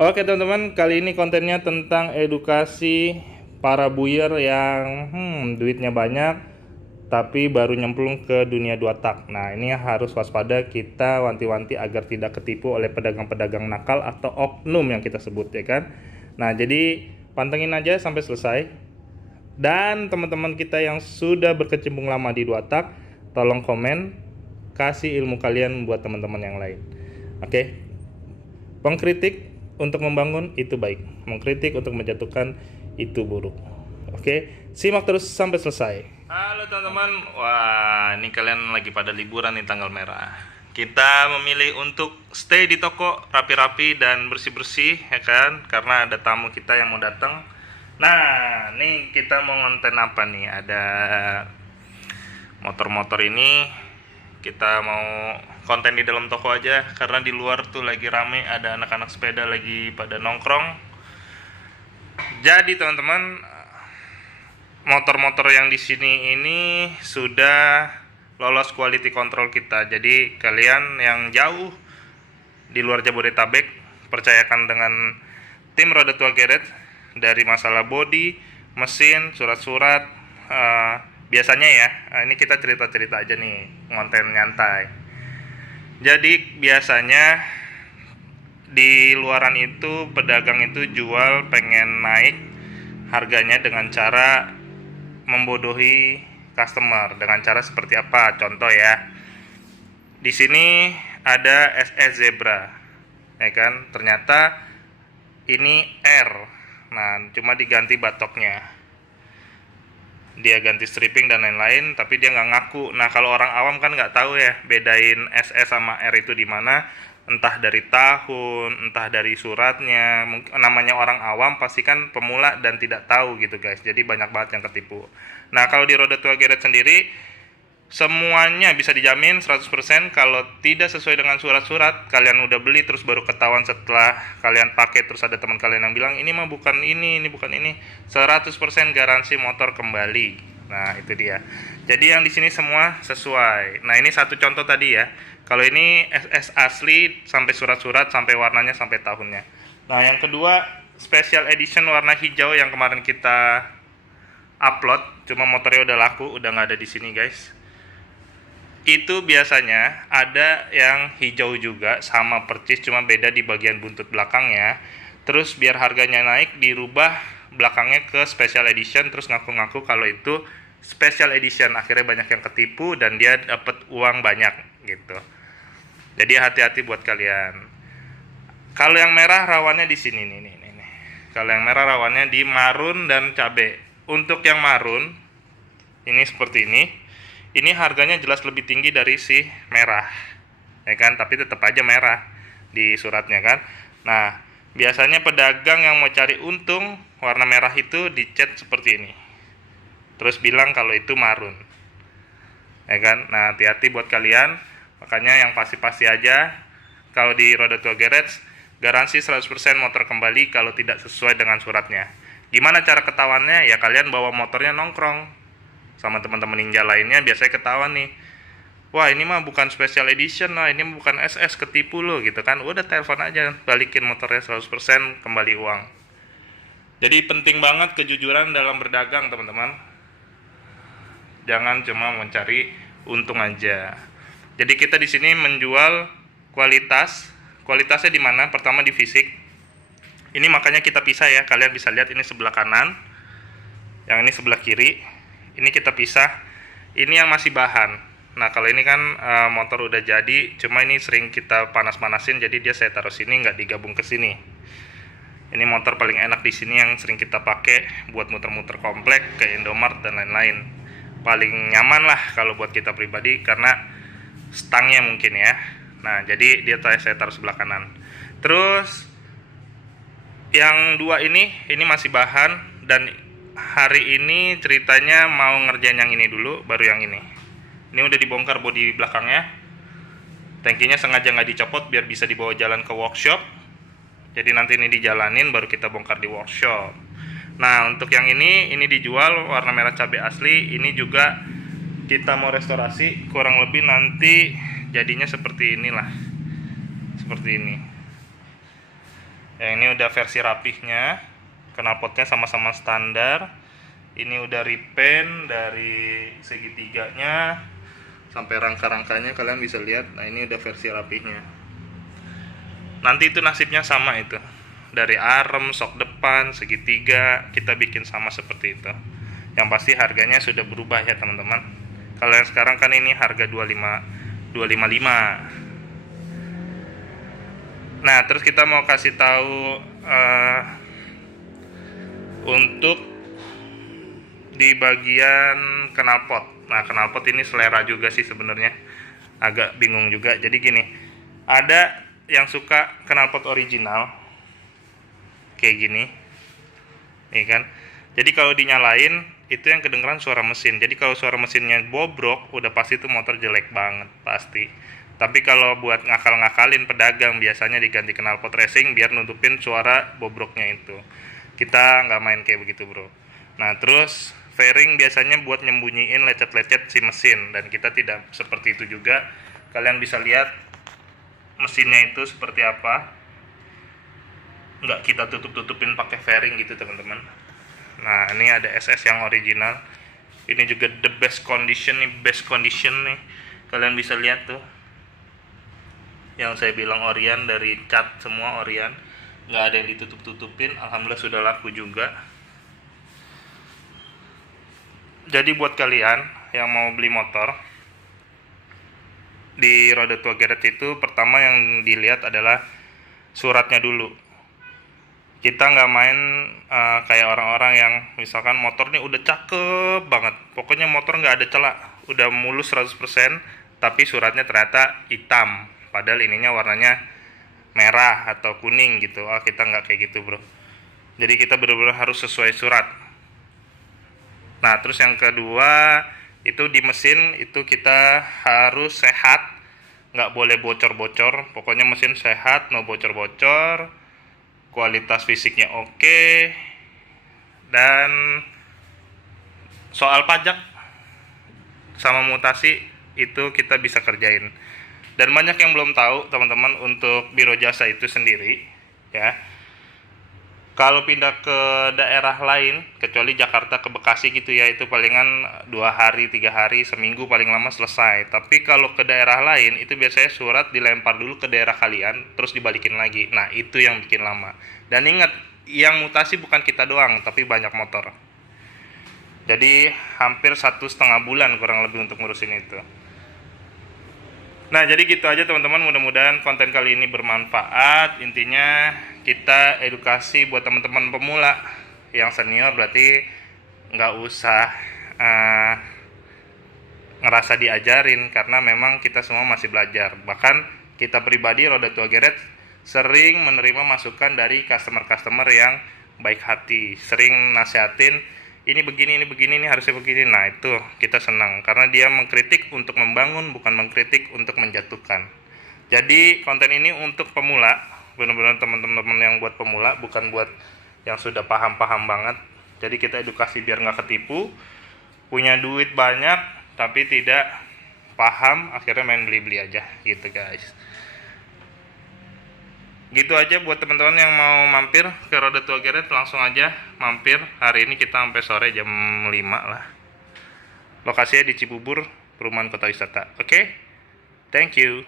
Oke teman-teman, kali ini kontennya tentang edukasi para buyer yang duitnya banyak tapi baru nyemplung ke dunia dua tak. Nah, ini harus waspada, kita wanti-wanti agar tidak ketipu oleh pedagang-pedagang nakal atau oknum yang kita sebut, ya kan. Nah, jadi pantengin aja sampai selesai. Dan teman-teman kita yang sudah berkecimpung lama di dua tak, tolong komen, kasih ilmu kalian buat teman-teman yang lain. Oke. Pengkritik untuk membangun itu baik, mengkritik untuk menjatuhkan itu buruk. Oke, simak terus sampai selesai. Halo teman-teman, wah ini kalian lagi pada liburan nih tanggal merah. Kita memilih untuk stay di toko rapi-rapi dan bersih-bersih, ya kan, karena ada tamu kita yang mau datang. Nah, nih kita mau ngonten apa nih? Ada motor-motor ini, kita mau konten di dalam toko aja karena di luar tuh lagi rame, ada anak-anak sepeda lagi pada nongkrong. Jadi teman-teman, motor-motor yang di sini ini sudah lolos quality control kita. Jadi kalian yang jauh di luar Jabodetabek, percayakan dengan tim Roda Tua Garage. Dari masalah bodi, mesin, surat-surat, biasanya ya, ini kita cerita-cerita aja nih, ngonten nyantai. Jadi biasanya di luaran itu pedagang itu jual pengen naik harganya dengan cara membodohi customer. Dengan cara seperti apa? Contoh ya, di sini ada SS Zebra, ya kan? Ternyata ini R. Nah, cuma diganti batoknya, dia ganti stripping dan lain-lain, tapi dia nggak ngaku. Nah, kalau orang awam kan nggak tahu ya bedain SS sama R itu di mana, entah dari tahun, entah dari suratnya. Mungkin namanya orang awam pasti kan pemula dan tidak tahu gitu guys, jadi banyak banget yang ketipu. Nah, kalau di Roda Tua Garage sendiri semuanya bisa dijamin 100%. Kalau tidak sesuai dengan surat-surat, kalian udah beli terus baru ketahuan setelah kalian pakai, terus ada teman kalian yang bilang ini mah bukan ini bukan ini, 100% garansi motor kembali. Nah, itu dia. Jadi yang di sini semua sesuai. Nah, ini satu contoh tadi ya. Kalau ini SS asli sampai surat-surat, sampai warnanya, sampai tahunnya. Nah, yang kedua, special edition warna hijau yang kemarin kita upload, cuma motornya udah laku, udah nggak ada di sini guys. Itu biasanya ada yang hijau juga sama percis, cuma beda di bagian buntut belakangnya. Terus biar harganya naik, dirubah belakangnya ke special edition, terus ngaku-ngaku kalau itu special edition. Akhirnya banyak yang ketipu dan dia dapat uang banyak gitu. Jadi hati-hati buat kalian. Kalau yang merah rawannya di sini nih. Kalau yang merah rawannya di marun dan cabe. Untuk yang marun ini seperti ini. Ini harganya jelas lebih tinggi dari si merah, ya kan? Tapi tetap aja merah di suratnya kan. Nah, biasanya pedagang yang mau cari untung warna merah itu dicat seperti ini, terus bilang kalau itu marun, ya kan? Nah, hati-hati buat kalian. Makanya yang pasti-pasti aja, kalau di Roda Tua Garage garansi 100% motor kembali kalau tidak sesuai dengan suratnya. Gimana cara ketahuannya? Ya kalian bawa motornya nongkrong sama teman-teman ninja lainnya, biasanya ketahuan nih, wah ini mah bukan special edition, nah ini bukan SS, ketipu lo gitu kan. Udah telepon aja, balikin motornya 100% kembali uang. Jadi penting banget kejujuran dalam berdagang teman-teman, jangan cuma mencari untung aja. Jadi kita di sini menjual kualitasnya di mana? Pertama di fisik. Ini makanya kita pisah ya, kalian bisa lihat ini sebelah kanan, yang ini sebelah kiri. Ini kita pisah. Ini yang masih bahan. Nah, kalau ini kan motor udah jadi, cuma ini sering kita panas-panasin, jadi dia saya taruh sini, nggak digabung ke sini. Ini motor paling enak di sini yang sering kita pakai buat muter-muter komplek ke Indomart dan lain-lain. Paling nyaman lah kalau buat kita pribadi karena stangnya mungkin ya. Nah, jadi dia saya taruh sebelah kanan. Terus yang dua ini masih bahan, dan hari ini ceritanya mau ngerjain yang ini dulu, baru yang ini. Ini udah dibongkar bodi belakangnya. Tangkinya sengaja nggak dicopot biar bisa dibawa jalan ke workshop. Jadi nanti ini dijalanin baru kita bongkar di workshop. Nah, untuk yang ini dijual warna merah cabai asli. Ini juga kita mau restorasi, kurang lebih nanti jadinya seperti inilah. Seperti ini. Yang ini udah versi rapihnya, knalpotnya sama-sama standar. Ini udah repaint dari segitiganya sampai rangka-rangkanya, kalian bisa lihat. Nah ini udah versi rapihnya. Nanti itu nasibnya sama itu, dari arem, sok depan, segitiga kita bikin sama seperti itu. Yang pasti harganya sudah berubah ya teman-teman. Kalau yang sekarang kan ini harga 255. Nah terus kita mau kasih tahu untuk di bagian knalpot. Nah knalpot ini selera juga sih sebenarnya, agak bingung juga. Jadi gini, ada yang suka knalpot original kayak gini nih kan. Jadi kalau dinyalain itu yang kedengeran suara mesin. Jadi kalau suara mesinnya bobrok, udah pasti itu motor jelek banget pasti. Tapi kalau buat ngakal-ngakalin pedagang, biasanya diganti knalpot racing biar nutupin suara bobroknya itu. Kita nggak main kayak begitu bro. Nah terus fairing biasanya buat nyembunyiin lecet-lecet si mesin, dan kita tidak seperti itu juga. Kalian bisa lihat mesinnya itu seperti apa, nggak kita tutup-tutupin pakai fairing gitu teman-teman. Nah ini ada SS yang original, ini juga the best condition nih, kalian bisa lihat tuh. Yang saya bilang Orion, dari cat semua Orion, nggak ada yang ditutup-tutupin. Alhamdulillah sudah laku juga. Jadi buat kalian yang mau beli motor di Roda Tua Geret itu, pertama yang dilihat adalah suratnya dulu. Kita nggak main kayak orang-orang yang misalkan motornya udah cakep banget, pokoknya motor nggak ada celah, udah mulus 100%, tapi suratnya ternyata hitam, padahal ininya warnanya merah atau kuning gitu. Kita nggak kayak gitu bro. Jadi kita benar-benar harus sesuai surat. Nah terus yang kedua itu di mesin itu kita harus sehat, nggak boleh bocor-bocor. Pokoknya mesin sehat, no bocor-bocor, kualitas fisiknya oke. Dan soal pajak sama mutasi itu kita bisa kerjain. Dan banyak yang belum tahu teman-teman untuk biro jasa itu sendiri ya. Kalau pindah ke daerah lain, kecuali Jakarta ke Bekasi gitu ya, itu palingan 2 hari, 3 hari, seminggu paling lama selesai. Tapi kalau ke daerah lain, itu biasanya surat dilempar dulu ke daerah kalian, terus dibalikin lagi. Nah, itu yang bikin lama. Dan ingat, yang mutasi bukan kita doang, tapi banyak motor. Jadi, hampir 1,5 bulan kurang lebih untuk ngurusin itu. Nah, jadi gitu aja teman-teman, mudah-mudahan konten kali ini bermanfaat. Intinya kita edukasi buat teman-teman pemula. Yang senior berarti nggak usah ngerasa diajarin, karena memang kita semua masih belajar. Bahkan kita pribadi Roda Tua Geret sering menerima masukan dari customer-customer yang baik hati, sering nasihatin, ini begini, ini harusnya begini. Nah itu kita senang, karena dia mengkritik untuk membangun, bukan mengkritik untuk menjatuhkan. Jadi konten ini untuk pemula, benar-benar teman-teman yang buat pemula, bukan buat yang sudah paham-paham banget. Jadi kita edukasi biar nggak ketipu, punya duit banyak tapi tidak paham, akhirnya main beli-beli aja gitu guys. Gitu aja buat teman-teman yang mau mampir ke Roda Tua Geret, langsung aja mampir. Hari ini kita sampai sore jam 5 lah. Lokasinya di Cibubur, Perumahan Kota Wisata. Oke? Thank you.